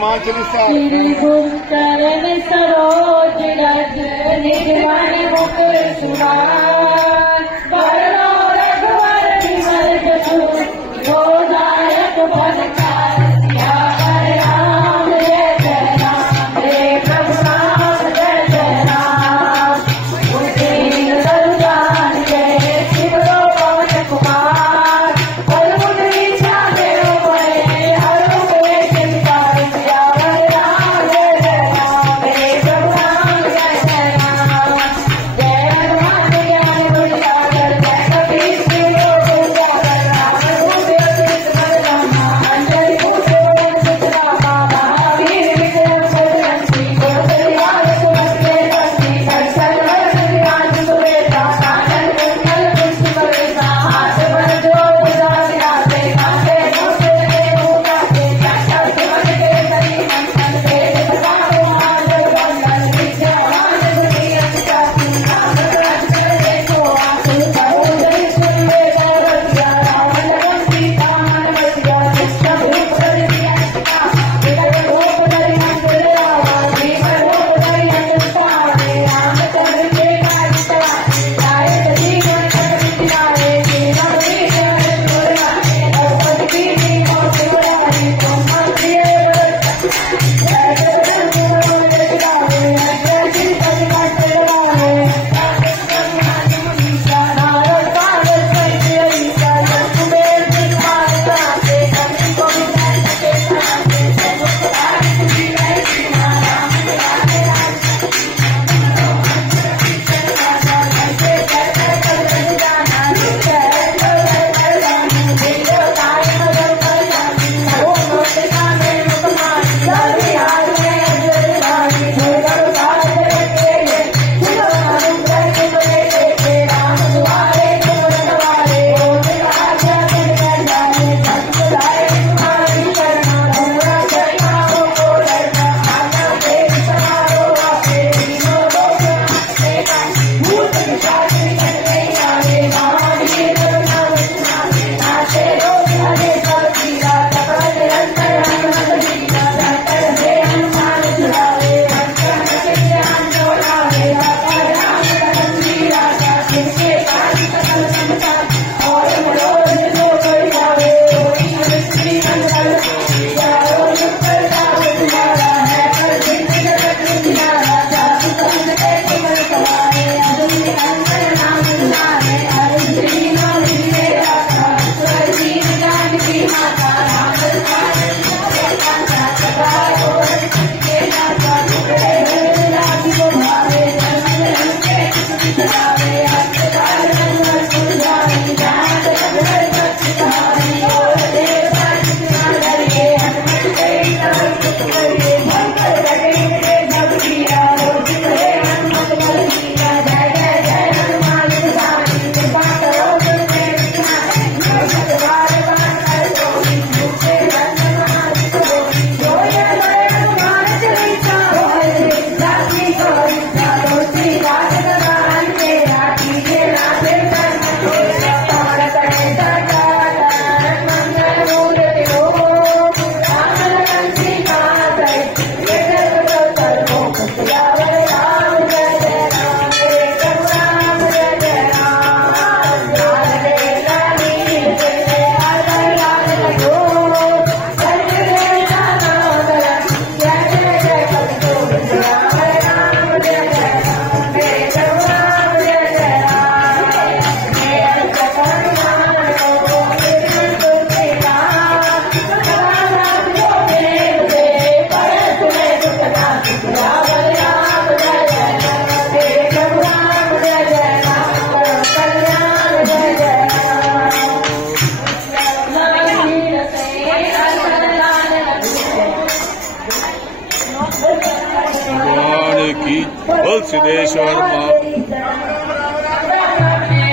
मां चलीसा चरण सरोज रज निर्मल मुख सुहार वरणो रघुवर विमल जसु गोदायक बनकार या हरे राम जय राम हे प्रभु राम जय राम उदीन सरुजान जय शिव पवन कुमार बलमुद्री देव बड़े हरो के चिंतार या हरे राम जय राम हे प्रभु राम जय राम जय हनुमान ज्ञान गुण सागर जय कबीर सिंह सागर राम रूप अतित बलरामा अंजलि पुत्र सुतरामा महावीर विक्रम बजरंगी कौशल्या सुमति बंसी दर्शन राज सुरेता कानन कुंडल पुष्प करेता हाथ पर जो विराजे कांधे मोटे मुका के चाचा सुमन के सरी मंथन वेद बताओ आदर वंदन विद्यावान गुणी अष्टासी नाम रंजन देखो आंसू सहोदर सुनवे गौरविया रावण बंसी कामन बसिया जिसका रूप कर दिया विकट रूप धरि मंगल रावा भीमर रूप धरि अंजन पावे रामचंद्र के काज सवारे लाए जीवन कट बिराए जीवन वीर सुरनाए द्रौपदी की नीमो शिवरारी तुम प्रिय जय जगदम्ब मनोज गावे अक्षर चिंतन कंठ लगावे नारद कागज कैसे ईसा जब कुबेर दिखवार गाते कभी को विचार सके सनाते सब आदि सुधी नहीं सीमा राम दुलारे कैसे कर जाना जय कल्याणी दिलो काय नगर कल्याणी ओ मोटे सामने मुकमारी लाली हार में अजरानी दुर्गम काज के दिलो नाम करके बड़े के राम दुआरे तुम रखवारे ओ आज्ञा दिन कल्याणी संत लाए तुम्हारी शरणा तुम्हारा शरणा हो को डरना आज्ञा देव समारो आपे तीनों लोक से भूत पिशाच निकट नहीं आए महावीर करुणा विष्णावे नाशे रोग हरे सब पीरा सकल निरंतर हनुमत लीला संकर से हनुमान छुड़ावे संकट से ज्ञान जोड़ावे राम लखन जी राजा जिनके काज सकल संसार और मनोरथ जो कोई गावे कोई सृष्टि मंगल चारों युग करता है तुम्हारा है पर सिद्ध जगत तुम्हारा जादू संत के कमल सवारे अदुल अंतर नाम तुम्हारे अरुण श्री नाम लिखे राधा ईश्वर जी जान की माता राम तुम्हारे कांता सदा और के नाता टुकड़े हुए राज को भावे जन्म उनके सुधारे अर्थकाल नंबर सुधारी जान जगत सच सहारी और देवता जितना डरिए हनुमत गई सब कुछ करिए भक्त लगे के भक्तिया रोज करे हनुमत बल दिया जय जय जय हनुमान स्वामी कृपा करो तुझे विष्णु सतवार बाण कर जोड़ी मुझसे बंधन हाथ जोड़ी जो ये बड़े हनुमान चलीसा बोले जाति गौरी दोस्ती राज भगवान के राखी के राधे और करे सरकार मंगल मूर्ति हो राम लखन सीता सहित ये सर्व लोक सियावर राम जय राम हे प्रभु राम जय राम लाल लाली जय हर लाल लगो कर जय नाम जय जय कवि राम राम जय राम हे प्रभु राम जय राम हे करुणा को निर्मल तुझे राम राम जो देव दे पर तुम्हें दुखना राम राम जय राम हे प्रभु राम जय राम कल्याण जय राम महावीर से अल्लाह भगवान की बोल सिद्धेश्वर